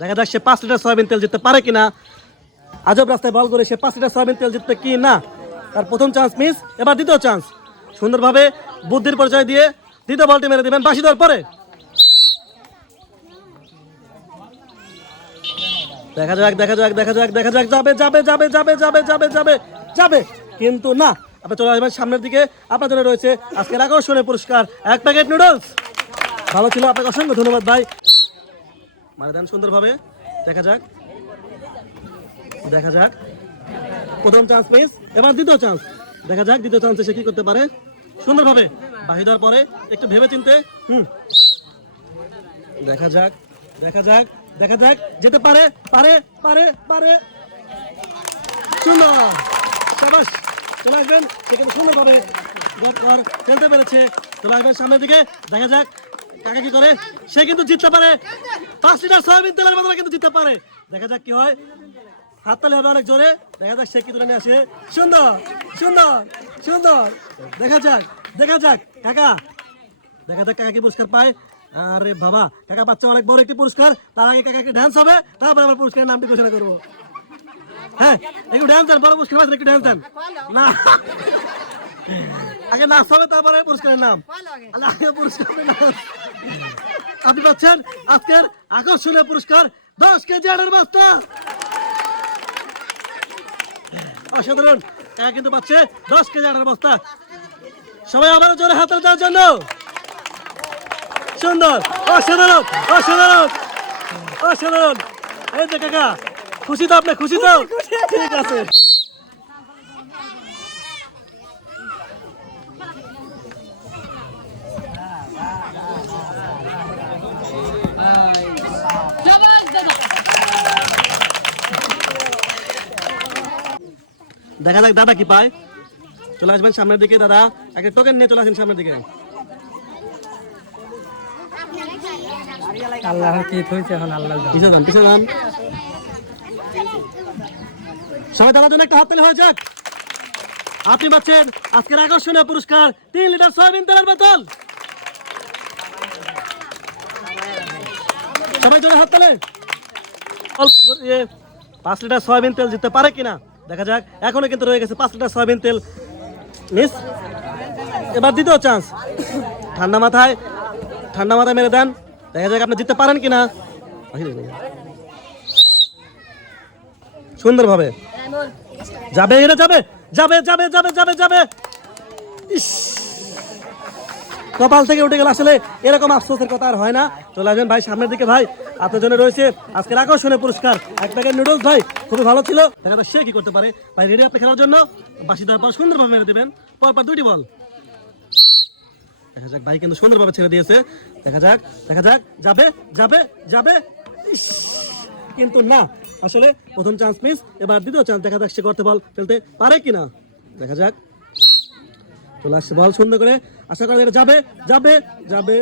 দেখা যাক সে 5 litre soybean তেল জিততে পারে কিনা। আজব রাস্তায় বল করে সে 5 লিটার সয়াবিন তেল জিতবে কি না। তার প্রথম চান্স মিস, এবার দ্বিতীয় চান্স। সুন্দরভাবে বুদ্ধির পরিচয় দিয়ে দ্বিতীয় বলটি মেরে দিবেন 82 দেওয়ার পরে। দেখা যাক দেখা যাক দেখা যাক দেখা যাক, যাবে যাবে যাবে যাবে যাবে যাবে যাবে যাবে, কিন্তু না। আপনি চলে আসবেন সামনের দিকে। আপনার জন্য রয়েছে আজকের আকর্ষণীয় পুরস্কার 1 প্যাকেট নুডলস। ভালো ছিল, আপনাকে অসংখ্য ধন্যবাদ ভাই। মারা দেন সুন্দরভাবে। দেখা যাক দেখা যাক, প্রথম চান্স মিস, এবার দ্বিতীয় চান্স। দেখা যাক দ্বিতীয় চান্সে সে কি করতে পারে। সুন্দরভাবে বাহি দেওয়ার পরে একটু ভেবে চিনতে দেখা যাক দেখা যাক দেখা যাক, যেতে পারে পারে পারে পারে। সুন্দর, শাবাশ। চলে আসবেন, সে কিন্তু সুন্দরভাবে খেলতে পেরেছে। চলে আসবেন সামনের দিকে। দেখা যাক কাকা কি করে। সে কিন্তু জিততে পারে 5 লিটার সয়াবিন তেলের বদলে, কিন্তু জিততে পারে। দেখা যাক কি হয়। হাততালি হবে অনেক জোরে। দেখা যাক সে কি তুলে নিয়ে আসে। সুন্দর সুন্দর সুন্দর। দেখা যাক দেখা যাক কাকা, দেখা যাক কাকা কি পুরস্কার পায়। আরে বাবা, কাকা পাচ্ছে অনেক বড় একটি পুরস্কার। তার আগে কাকা একটি ডান্স হবে, তারপরে আবার পুরস্কারের নামটি ঘোষণা করবো। হ্যাঁ, একটু ডান্স দেন, বড় পুরস্কার পাচ্ছেন, একটু ডান্স দেন না। আগে নাচ হবে, তারপরে পুরস্কারের নাম। আগে পুরস্কারের নাম। আপনি পাচ্ছেন আজকের আকর্ষণীয় পুরস্কার 10 কেজি আটার বস্তা। অসাধারণ, কাকা কিন্তু পাচ্ছে 10 কেজি আটার বস্তা। সবাই আবারও জোরে হাততালি দেওয়ার জন্য। সুন্দর, অসাধারণ অসাধারণ অসাধারণ। এই যে কাকা, খুশি তো আপনি? খুশি তো? ঠিক আছে। দেখা যাক দাদা কি পায়। চলে আসবেন সামনের দিকে। দাদা একটা টোকেন নিয়ে চলে আসেন সামনের দিকে। আল্লাহর কি হইছে এখন আল্লাহ জানে। পিছে যান পিছে যান। সবাই দাদার জন্য একটা হাততালি হয়ে যাক। আপনি পাচ্ছেন আজকের আকর্ষণীয় পুরস্কার 3 লিটার সয়াবিন তেলের বোতল। সবাই জন্য হাততালি। 5 লিটার সয়াবিন তেল জিততে পারে কিনা দেখা যাক। এখনো কিন্তু রয়ে গেছে 5 লিটার সয়াবিন তেল মিস। এবার দ্বিতীয় চান্স। ঠান্ডা মাথায় মেরে দেন। দেখা যাক আপনি জিততে পারেন কিনা। সুন্দরভাবে যাবে, এটা যাবে যাবে যাবে যাবে যাবে যাবে। ইস, কপাল থেকে উঠে গেল। আসলে এরকম আফসোসের কথা আর হয় না। চলে আসবেন ভাই সামনের দিকে। ভাই আপনার জন্য রয়েছে আজকের আকর্ষণীয় পুরস্কার 1 প্যাকেট নুডলস। ভাই খুবই ভালো ছিল। দেখা যাক সে কি করতে পারে। ভাই রেডি আপনি খেলার জন্য? বাসি দেওয়ার পর সুন্দরভাবে মেরে দেবেন, পরপর 2টি বল। দেখা যাক, ভাই কিন্তু সুন্দরভাবে ছেড়ে দিয়েছে। দেখা যাক দেখা যাক, যাবে যাবে যাবে। ইস, কিন্তু না। আসলে প্রথম চান্স মিস, এবার দ্বিতীয় চান্স। দেখা যাক সে করতে বল ফেলতে পারে কিনা। দেখা যাক, চলে আসছে বল সুন্দর করে। আশা করা যায় যাবে যাবে যাবে।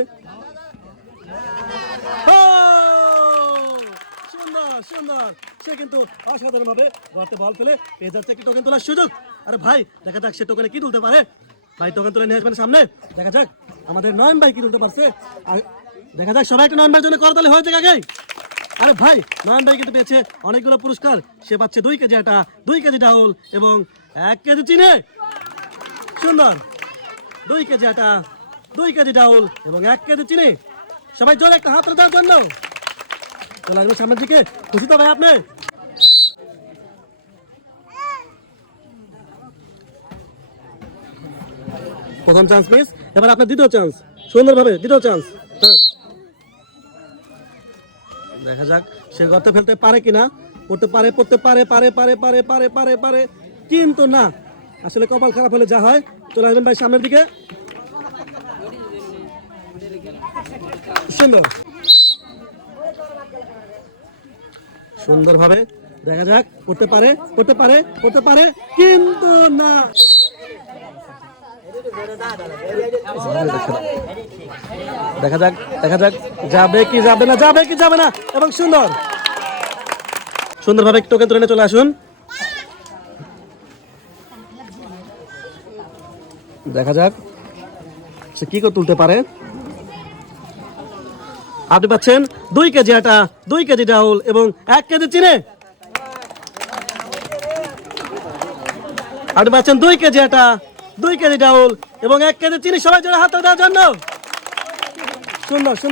সুন্দর সুন্দর। সে কিন্তু অসাধারণ ভাবে গর্তে বল ফেলে পেয়ে যাচ্ছে একটি টোকেন তোলার সুযোগ। আরে ভাই, দেখা যাক সে টোকেনে কি তুলতে পারে। ভাই টোকেন তুলে নিয়ে আসবেন সামনে। দেখা যাক আমাদের নয়ন ভাই কি তুলতে পারছে। আর দেখা যাক সবাই একটা নয়ন ভাইয়ের জন্য করতালি হয়েছে আগে। আরে ভাই, নয়ন ভাই কিন্তু পেয়েছে অনেকগুলো পুরস্কার। সে পাচ্ছে 2 কেজি আটা, 2 কেজি ডাউল এবং 1 কেজি চিনি। সুন্দর, 2 কেজি আটা, 2 কেজি ডাউল এবং 1 কেজি চিনি। সবাই জোরে একটা হাত দেওয়ার জন্য। চলে আসবে সামনের দিকে। খুশি তো ভাই আপনি? প্রথম চান্স মিস, এবার আপনার দ্বিতীয় চান্স। সুন্দরভাবে দ্বিতীয় চান্স। দেখা যাক সে গর্তে ফেলতে পারে কিনা। পড়তে পারে পড়তে পারে পারে পারে পারে পারে পারে পারে, কিন্তু না। আসলে কপাল খারাপ হলে যা হয়। চলে আসবেন ভাই সামনের দিকে। সুন্দর সুন্দরভাবে দেখা যাক, পড়তে পারে পড়তে পারে পড়তে পারে, কিন্তু না। দেখা যাক দেখা যাক, যাবে কি যাবে না, যাবে কি যাবে না। এবং সুন্দর সুন্দরভাবে টোকেন তুলে চলে আসুন। দেখা যাক সে কি করে তুলতে পারে। আপনি পাচ্ছেন 2 কেজি আটা, 2 কেজি ডাউল এবং 1 কেজি চিনি। আপনি পাচ্ছেন 2 কেজি আটা, 2 কেজি ডাউল এবং 1 কেজি চিনি। সবাই জোরে হাত দেওয়ার জন্য। সুন্দর সুন্দর।